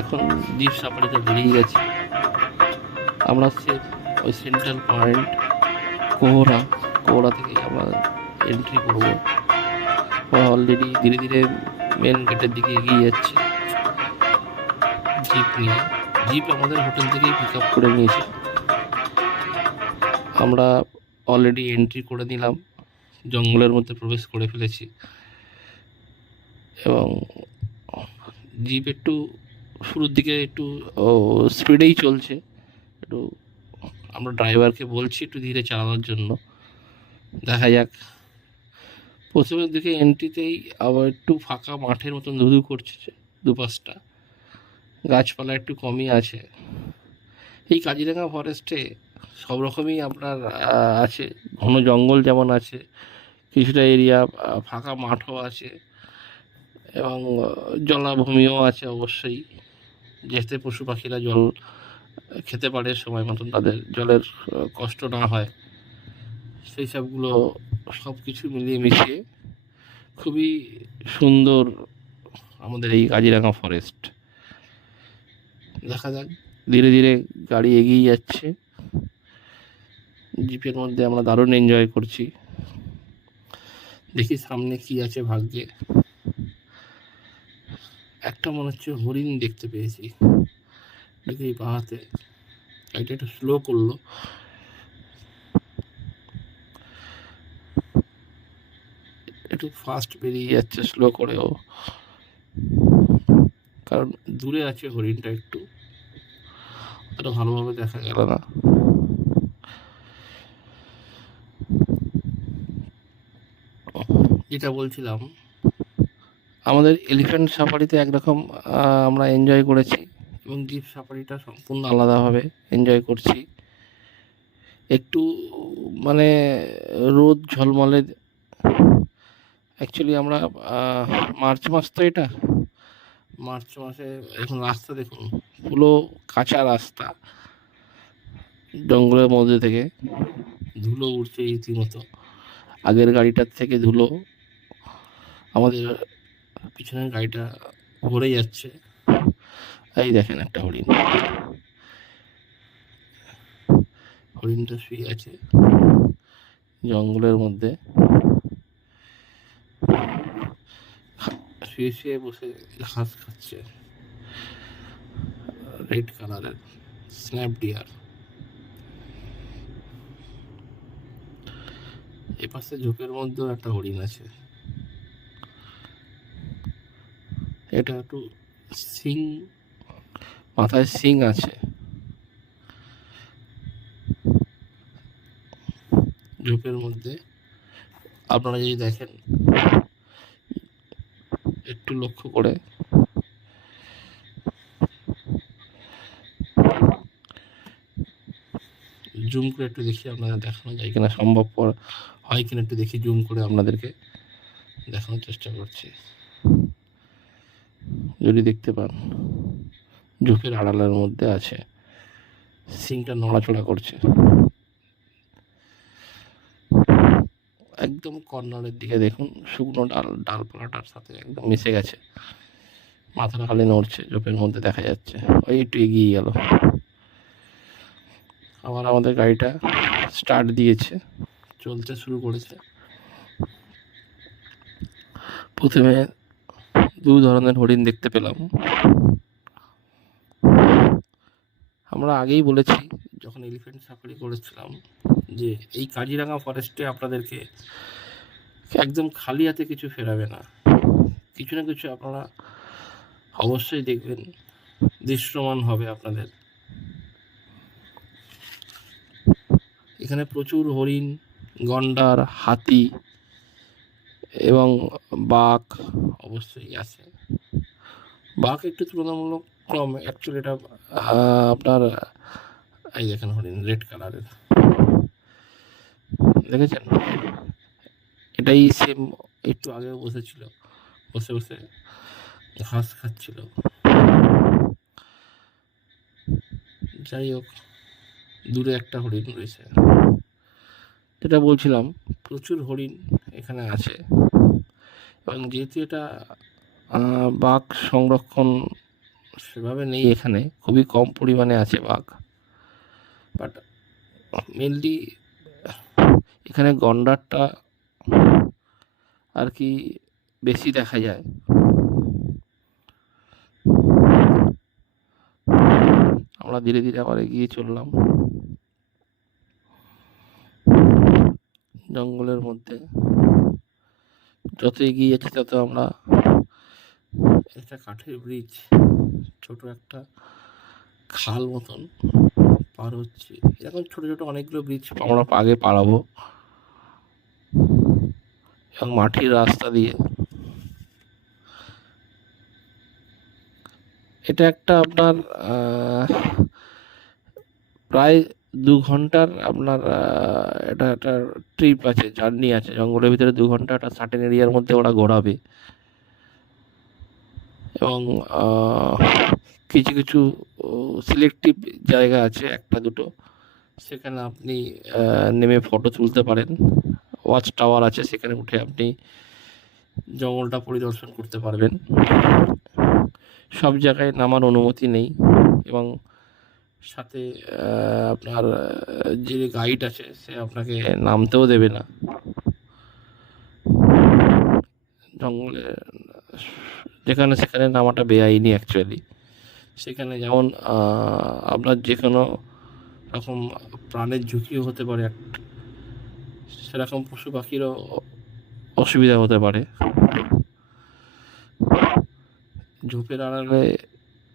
এখন জিপ সাফারিতে বেরিয়ে গেছি আমরা। ওই সেন্ট্রাল পয়েন্ট কোহরা থেকে আমরা এন্ট্রি করবো। আমরা অলরেডি ধীরে ধীরে মেন গেটের দিকে এগিয়ে যাচ্ছি জিপ নিয়ে। জিপ আমাদের হোটেল থেকেই পিক আপ করে নিয়েছে। আমরা অলরেডি এন্ট্রি করে নিলাম, জঙ্গলের মধ্যে প্রবেশ করে ফেলেছি এবং জিপ একটু শুরুর দিকে একটু স্পিডেই চলছে। একটু আমরা ড্রাইভারকে বলছি একটু ধীরে চালানোর জন্য। দেখা যাক। প্রথমের দিকে এন্ট্রিতেই আবার একটু ফাঁকা মাঠের মতন ধুধু করছে, দুপাশটা গাছপালা একটু কমই আছে। এই কাজিরাঙা ফরেস্টে সব রকমই আপনার আছে। ঘন জঙ্গল যেমন আছে, কিছুটা এরিয়া ফাঁকা মাঠও আছে এবং জলাভূমিও আছে অবশ্যই, যেতে পশু পাখিরা জল খেতে পারে সময় মতন, তাদের জলের কষ্ট না হয়। সেই সবগুলো সব কিছু মিলিয়ে মিশিয়ে খুবই সুন্দর আমাদের এই কাজিরাঙা ফরেস্ট। দেখা যাক, ধীরে ধীরে গাড়ি এগিয়ে যাচ্ছে। জিপের মধ্যে আমরা দারুণ এনজয় করছি। দেখি সামনে কি আছে ভাগ্যে। একটা মনে হচ্ছে হরিণ দেখতে পেয়েছি, দেখি পাহাড়ে। গাড়িটা একটু স্লো করলো, একটু ফাস্ট বেরিয়ে যাচ্ছে স্লো করেও, কারণ দূরে আছে হরিণটা, একটু অতটা ভালোভাবে দেখা গেল না। যেটা বলছিলাম, আমাদের এলিফ্যান্ট সাফারিতে একরকম আমরা এনজয় করেছি এবং জিপ সাফারিটা সম্পূর্ণ আলাদাভাবে এনজয় করছি। একটু মানে রোদ ঝলমলে। অ্যাকচুয়ালি আমরা মার্চ মাস তো, এটা মার্চ মাসে এখন রাস্তা দেখুন পুরো কাঁচা রাস্তা, জঙ্গলের মধ্যে থেকে ধুলো উঠছে রীতিমতো। আগের গাড়িটার থেকে ধুলো আমাদের পিছনের গাড়িটা ভরে যাচ্ছে। এই দেখেন একটা হরিণটা শুয়ে আছে জঙ্গলের মধ্যে, শুয়ে শুয়ে বসে ঘাস খাচ্ছে। রেড কালারের স্ন্যাপ ডিয়ার। এপাশে ঝোপের মধ্যেও একটা হরিণ আছে। এটা একটু সিং, মাথায় সিং আছে। ঝোপের মধ্যে আপনারা যদি দেখেন একটু লক্ষ্য করে, জুম করে একটু দেখি আপনাদের দেখানো যায় কিনা, সম্ভবপর হয় কিনা একটু দেখি, জুম করে আপনাদেরকে দেখানোর চেষ্টা করছি। যদি দেখতে পান, ঝোপের আড়ালের মধ্যে আছে, সিংটা নড়াচড়া করছে। একদম কর্নারের দিকে দেখুন, শুকনো ডালপালাটার সাথে একদম মিশে গেছে, মাথাটা খালি নড়ছে, ঝোপের মধ্যে দেখা যাচ্ছে। ওই একটু এগিয়ে গেল, আবার আমাদের গাড়িটা স্টার্ট দিয়েছে, চলতে শুরু করেছে। প্রথমে দু ধরনের হরিণ দেখতে পেলাম। আমরা আগেই বলেছি যখন এলিফ্যান্ট সাফারি করেছিলাম যে এই কাজিরাঙা ফরেস্টে আপনাদেরকে একদম খালি হাতে কিছু ফেরাবে না, কিছু না কিছু আপনারা অবশ্যই দেখবেন, দৃশ্যমান হবে আপনাদের। এখানে প্রচুর হরিণ, গন্ডার, হাতি এবং বাঘ অবশ্যই আছে। বাঘ একটু তুলনামূলক কম অ্যাকচুয়ালি। এটা আপনার এই দেখেন হরিণ রেড কালারের, দেখেছেন? এটাই সেম, একটু আগে বসেছিল, বসে বসে ঘাস খাচ্ছিল। যাই হোক, দূরে একটা হরিণ রয়েছে। যেটা বলছিলাম, প্রচুর হরিণ এখানে আছে এবং যেহেতু এটা বাঘ সংরক্ষণ সেভাবে নেই, এখানে খুবই কম পরিমাণে আছে বাঘ। বাট মেনলি এখানে গন্ডারটা আর কি বেশি দেখা যায়। আমরা ধীরে ধীরে আবার এগিয়ে চললাম জঙ্গলের মধ্যে। যত এগিয়ে যাচ্ছি তত আমরা একটা কাঠের ব্রিজ, ছোট একটা খাল মতন পার হচ্ছি। এরকম ছোট ছোট অনেকগুলো ব্রিজ আমরা আগে পারাবো, এবং মাটির রাস্তা দিয়ে। এটা একটা আপনার প্রায় 2 ঘন্টার আপনার এটা একটা ট্রিপ আছে, জার্নি আছে জঙ্গলের ভিতরে। 2 ঘন্টা একটা সার্টেন এরিয়ার মধ্যে ওরা ঘোরাবে, এবং কিছু কিছু সিলেক্টিভ জায়গা আছে, একটা দুটো, সেখানে আপনি নেমে ফটো তুলতে পারেন। ওয়াচ টাওয়ার আছে, সেখানে উঠে আপনি জঙ্গলটা পরিদর্শন করতে পারবেন। সব জায়গায় নামার অনুমতি নেই, এবং সাথে আপনার যে গাইড আছে সে আপনাকে নামতেও দেবে না জঙ্গলে। যেখানে সেখানে নামাটা বেআইনি অ্যাকচুয়ালি। সেখানে যেমন আপনার যে কোনো রকম প্রাণের ঝুঁকিও হতে পারে, সেরকম পশু পাখিরও অসুবিধা হতে পারে। ঝোপের আড়ালে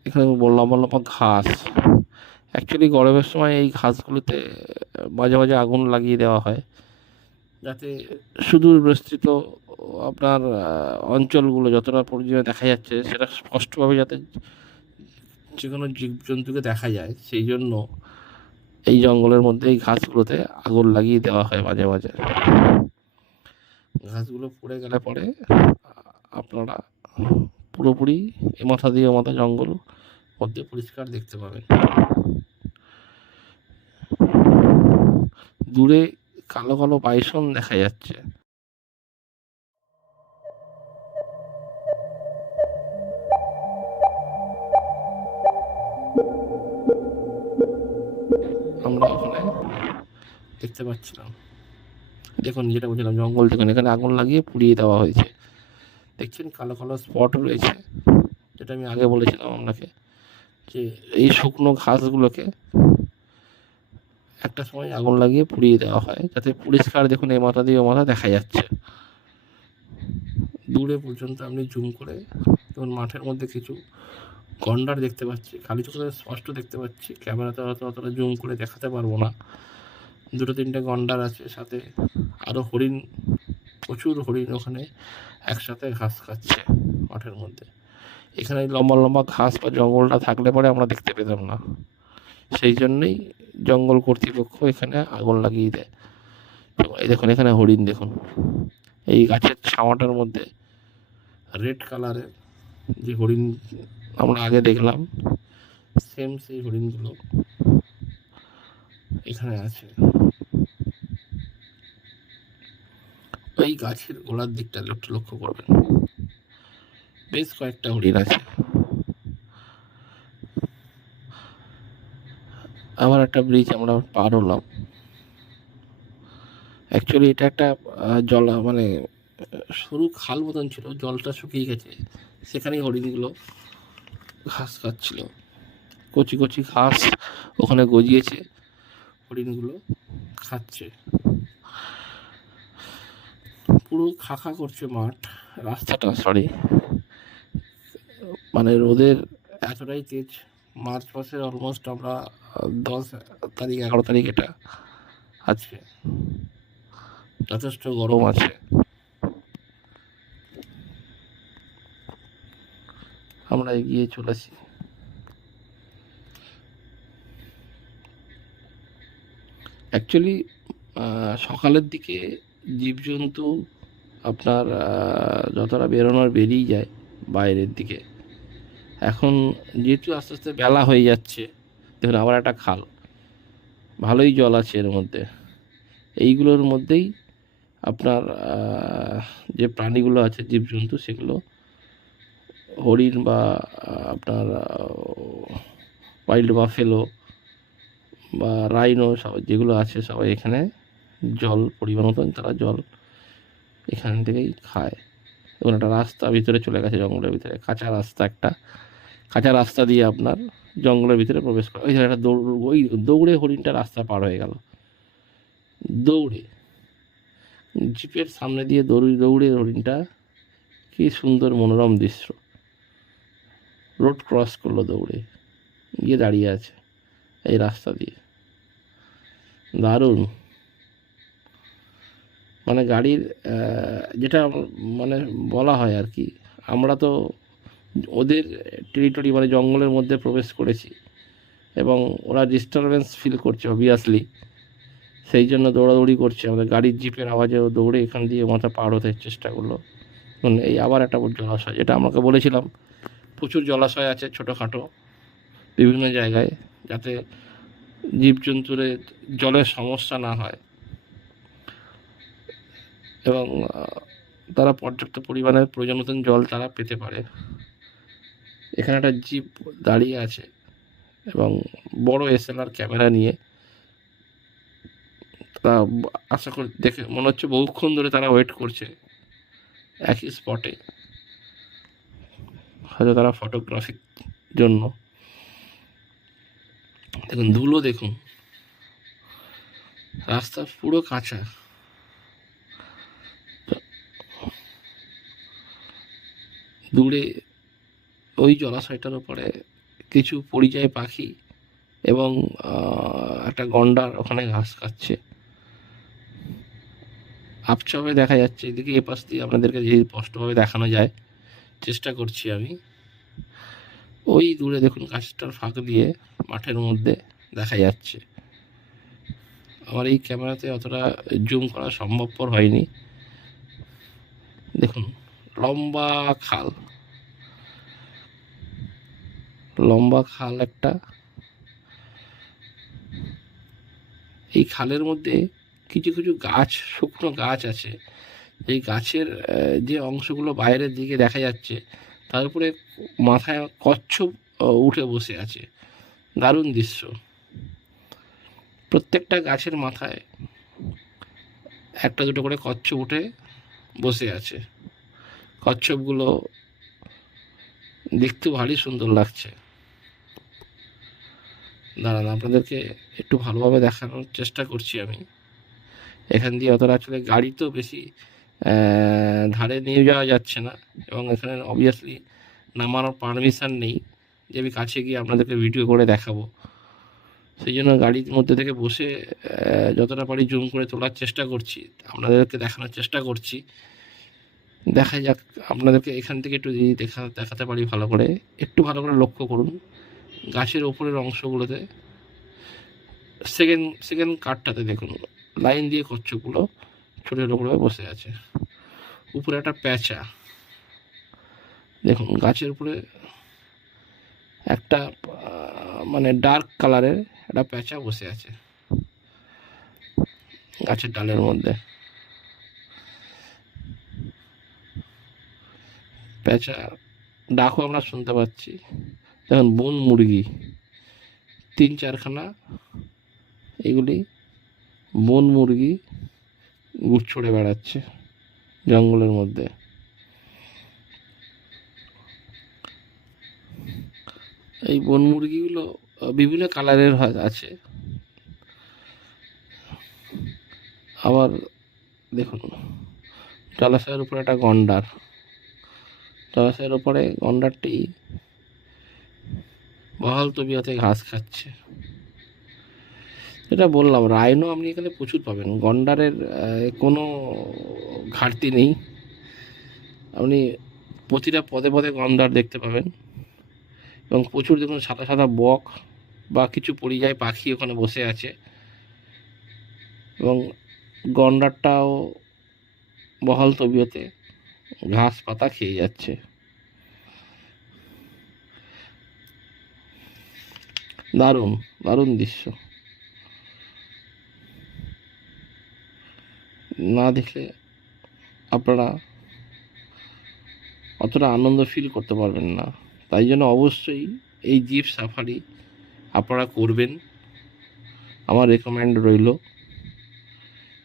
এখানে লম্বা লম্বা ঘাস, অ্যাকচুয়ালি গরমের সময় এই ঘাসগুলোতে মাঝে মাঝে আগুন লাগিয়ে দেওয়া হয়, যাতে সুদূর বিস্তৃত আপনার অঞ্চলগুলো যতটা পরিমাণে দেখা যাচ্ছে সেটা স্পষ্টভাবে যাতে যে কোনো জীবজন্তুকে দেখা যায়, সেই জন্য এই জঙ্গলের মধ্যে এই ঘাসগুলোতে আগুন লাগিয়ে দেওয়া হয় মাঝে মাঝে। ঘাসগুলো পড়ে গেলে পরে আপনারা পুরোপুরি এ মাথা দিয়ে ও মাথা জঙ্গল মধ্যে পরিষ্কার দেখতে পাবেন। দূরে কালো কালো বাইসন দেখা যাচ্ছে। আমরা ওখানে দেখতে পাচ্ছিলাম, দেখুন যেটা বলছিলাম জঙ্গল, দেখুন এখানে আগুন লাগিয়ে পুড়িয়ে দেওয়া হয়েছে। দেখছেন কালো কালো স্পট রয়েছে, যেটা আমি আগে বলেছিলাম আপনাকে, যে এই শুকনো ঘাসগুলোকে একটা সময় আগুন লাগিয়ে পুড়িয়ে দেওয়া হয়, যাতে পরিষ্কার দেখুন এই মাথা দিয়ে ও মাথা দেখা যাচ্ছে দূরে পর্যন্ত। আপনি জুম করে দেখুন মাঠের মধ্যে কিছু গন্ডার দেখতে পাচ্ছি, খালি চোখে স্পষ্ট দেখতে পাচ্ছি, ক্যামেরাতে হয়তো অতটা জুম করে দেখাতে পারবো না। 2-3টে গন্ডার আছে, সাথে আরও হরিণ, প্রচুর হরিণ ওখানে একসাথে ঘাস খাচ্ছে মাঠের মধ্যে। এখানে লম্বা লম্বা ঘাস বা জঙ্গলটা থাকলে পরে আমরা দেখতে পেতাম না, সেই জন্যই জঙ্গল কর্তৃপক্ষ এখানে আগুন লাগিয়ে দেয়। এই দেখুন এখানে হরিণ, দেখুন এই গাছের ছাওয়াটার মধ্যে রেড কালারের যে হরিণ আমরা আগে দেখলাম, সেম সেই হরিণগুলো এখানে আছে। এই গাছের গোড়ার দিকটা একটু লক্ষ্য করবেন, বেশ কয়েকটা হরিণ আছে। আবার একটা ব্রিজ আমরা পার হলাম। অ্যাকচুয়ালি এটা একটা জল মানে সরু খাল মতন ছিল, জলটা শুকিয়ে গেছে, সেখানেই হরিণগুলো ঘাস খাচ্ছিল। কচি কচি ঘাস ওখানে গজিয়েছে, হরিণগুলো খাচ্ছে। পুরো খাখা করছে মাঠ, রাস্তাটা, সরি, মানে রোদের এতটাই তেজ। মার্চ মাসের অলমোস্ট আমরা 10 তারিখ 11 তারিখ এটা আজকে, যথেষ্ট গরম আছে। আমরা এগিয়ে চলেছি। অ্যাকচুয়ালি সকালের দিকে জীবজন্তু আপনার যতটা বেরোনোর বেরিয়ে যায় বাইরের দিকে। এখন যেহেতু আস্তে আস্তে বেলা হয়ে যাচ্ছে, দেখুন আবার একটা খাল, ভালোই জল আছে এর মধ্যে। এইগুলোর মধ্যেই আপনার যে প্রাণীগুলো আছে, জীবজন্তু, সেগুলো হরিণ বা আপনার ওয়াইল্ড বাফেলো বা রাইনো সব যেগুলো আছে সবাই এখানে জল পরিমাণ মতন তারা জল এখান থেকেই খায়। এবং একটা রাস্তা ভিতরে চলে গেছে জঙ্গলের ভিতরে, কাঁচা রাস্তা, একটা কাঁচা রাস্তা দিয়ে আপনার জঙ্গলের ভিতরে প্রবেশ করে। ওই একটা ওই দৌড়ে হরিণটা রাস্তা পার হয়ে গেল, দৌড়ে জিপের সামনে দিয়ে দৌড়ে হরিণটা, কি সুন্দর মনোরম দৃশ্য, রোড ক্রস করলো দৌড়ে, গিয়ে দাঁড়িয়ে আছে এই রাস্তা দিয়ে। দারুণ। মানে গাড়ির যেটা মানে বলা হয় আর কি, আমরা তো ওদের টেরিটরি মানে জঙ্গলের মধ্যে প্রবেশ করেছি এবং ওরা ডিস্টারবেন্স ফিল করছে অবভিয়াসলি, সেই জন্য দৌড়াদৌড়ি করছে। আমাদের গাড়ির জিপের আওয়াজে ও দৌড়ে এখান দিয়ে মাথা পার হতে চেষ্টা করলো। এই আবার একটা জলাশয়, যেটা আমাকে বলেছিলাম প্রচুর জলাশয় আছে ছোটোখাটো বিভিন্ন জায়গায়, যাতে জীবজন্তুর জলের সমস্যা না হয় এবং তারা পর্যাপ্ত পরিমাণে প্রয়োজন মতন জল তারা পেতে পারে। এখানে একটা জিপ দাঁড়িয়ে আছে এবং বড় এসএলআর ক্যামেরা নিয়ে তারা, আশা করি দেখে মনে হচ্ছে বহুক্ষণ ধরে তারা ওয়েট করছে একই স্পটে, হয়তো তারা ফটোগ্রাফির জন্য। দেখুন ধুলো, দেখুন রাস্তা পুরো কাঁচা, দূরে ওই জলাশয়টার উপরে কিছু পরিযায়ী পাখি এবং একটা গন্ডার ওখানে ঘাস খাচ্ছে, আপচাভাবে দেখা যাচ্ছে। এদিকে এ পাশ দিয়ে আপনাদেরকে যে স্পষ্টভাবে দেখানো যায় চেষ্টা করছি আমি। ওই দূরে দেখুন গাছটার ফাঁক দিয়ে মাঠের মধ্যে দেখা যাচ্ছে। আমার এই ক্যামেরাতে অতটা জুম করা সম্ভবপর হয়নি। দেখুন লম্বা খাল, লম্বা খাল একটা। এই খালের মধ্যে কিছু কিছু গাছ, শুকনো গাছ আছে। এই গাছের যে অংশগুলো বাইরের দিকে দেখা যাচ্ছে, তার উপরে মাথায় কচ্ছপ উঠে বসে আছে। দারুণ দৃশ্য। প্রত্যেকটা গাছের মাথায় একটা দুটো করে কচ্ছপ উঠে বসে আছে। কচ্ছপগুলো দেখতে ভারী সুন্দর লাগছে। দাঁড়ান আপনাদেরকে একটু ভালোভাবে দেখানোর চেষ্টা করছি আমি। এখান দিয়ে অতটা আসলে গাড়ি তো বেশি ধারে নিয়ে যাওয়া যাচ্ছে না এবং এখানে অবভিয়াসলি নামানোর পারমিশন নেই যে আমি কাছে গিয়ে আপনাদেরকে ভিডিও করে দেখাবো। সেই জন্য গাড়ির মধ্যে থেকে বসে যতটা পারি জুম করে তোলার চেষ্টা করছি, আপনাদেরকে দেখানোর চেষ্টা করছি। দেখা যাক, আপনাদেরকে এখান থেকে একটু যদি দেখাতে পারি ভালো করে, একটু ভালো করে লক্ষ্য করুন গাছের ওপরের অংশগুলোতে, সেকেন্ড সেকেন্ড কাঠটাতে দেখুন লাইন দিয়ে কচ্ছপগুলো ছোটো ছোটো করে বসে আছে। উপরে একটা প্যাঁচা, দেখুন গাছের উপরে একটা মানে ডার্ক কালারের একটা প্যাঁচা বসে আছে গাছের ডালের মধ্যে। প্যাঁচা ডাকও আমরা শুনতে পাচ্ছি। দেখুন বন মুরগি 3-4খানা, এগুলি বন মুরগি ছড়ে বেড়াচ্ছে জঙ্গলের মধ্যে। এই বন মুরগিগুলো বিভিন্ন কালারের আছে। আবার দেখুন জলাশয়ের উপরে একটা গন্ডার, জলাশয়ের উপরে গন্ডারটি বহাল তবিয়তে ঘাস খাচ্ছে। যেটা বললাম, রাইনো আপনি এখানে প্রচুর পাবেন, গন্ডারের কোনো ঘাটতি নেই। আপনি প্রতিটা পদে পদে গন্ডার দেখতে পাবেন এবং প্রচুর দেখুন সাদা সাদা বক বা কিছু পরিযায়ী পাখি ওখানে বসে আছে এবং গন্ডারটাও বহাল তবিয়তে ঘাস পাতা খেয়ে যাচ্ছে। দারুণ দারুণ দৃশ্য, না দেখলে আপনারা অতটা আনন্দ ফিল করতে পারবেন না। তাই জন্য অবশ্যই এই জিপ সাফারি আপনারা করবেন, আমার রেকমেন্ড রইল।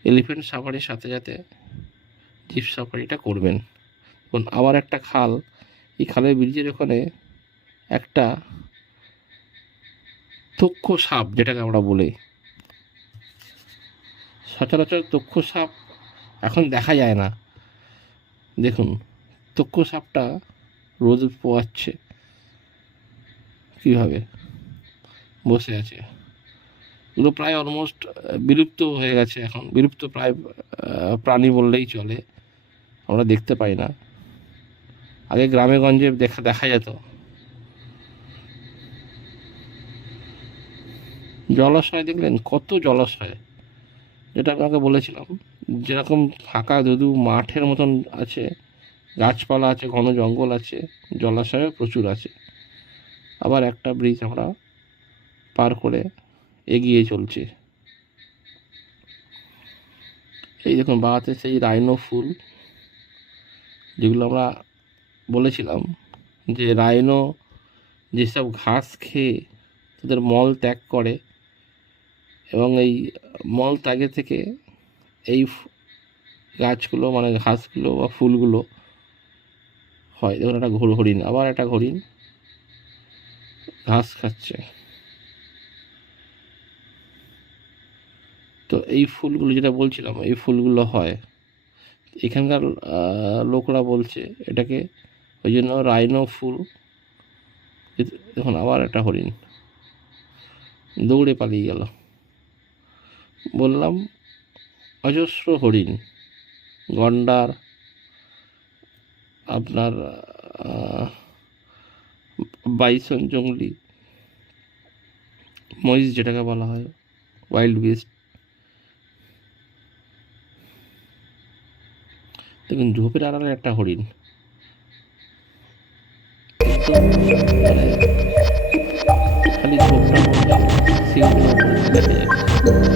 এলিফ্যান্ট সাফারির সাথে সাথে জিপ সাফারিটা করবেন। এখন আবার একটা খাল, এই খালের ব্রিজের ওখানে একটা তক্ষ সাপ, যেটাকে আমরা বলি, সচরাচর তক্ষ সাপ এখন দেখা যায় না। দেখুন তক্ষ সাপটা রোদ পোয়াচ্ছে কীভাবে, বসে আছে। এগুলো প্রায় অলমোস্ট বিলুপ্ত হয়ে গেছে, এখন বিলুপ্ত প্রায় প্রাণী বললেই চলে, আমরা দেখতে পাই না। আগে গ্রামে গঞ্জে দেখা যেত। জলাশয় দেখলেন, কত জলাশয়, যেটা আপনাকে বলেছিলাম, যেরকম ফাঁকা যদিও মাঠের মতন আছে, গাছপালা আছে, ঘন জঙ্গল আছে, জলাশয়ও প্রচুর আছে। আবার একটা ব্রিজ আমরা পার করে এগিয়ে চলছে। এই দেখুন বাঁহাতে সেই রাইনো ফুল, যেগুলো আমরা বলেছিলাম যে রাইনো যেসব ঘাস খেয়ে তাদের মল ত্যাগ করে, এবং এই মল ত্যাগে থেকে এই গাছগুলো মানে ঘাসগুলো বা ফুলগুলো হয়। দেখুন একটা হরিণ, আবার একটা হরিণ ঘাস খাচ্ছে। তো এই ফুলগুলো যেটা বলছিলাম, এই ফুলগুলো হয় এখানকার লোকরা বলছে এটাকে, ওই জন্য রাইনো ফুল। দেখুন আবার একটা হরিণ দৌড়ে পালিয়ে গেল। বললাম অজস্র হরিণ, গন্ডার, আপনার বাইসন, জঙ্গলি মহিষ যেটাকে বলা হয়, ওয়াইল্ড বিস্ট। দেখুন ঝোপের আড়ালে একটা হরিণ, খালি ঝোপটা পড়ছে, সিংহগুলো পড়ছে দেখা যাচ্ছে।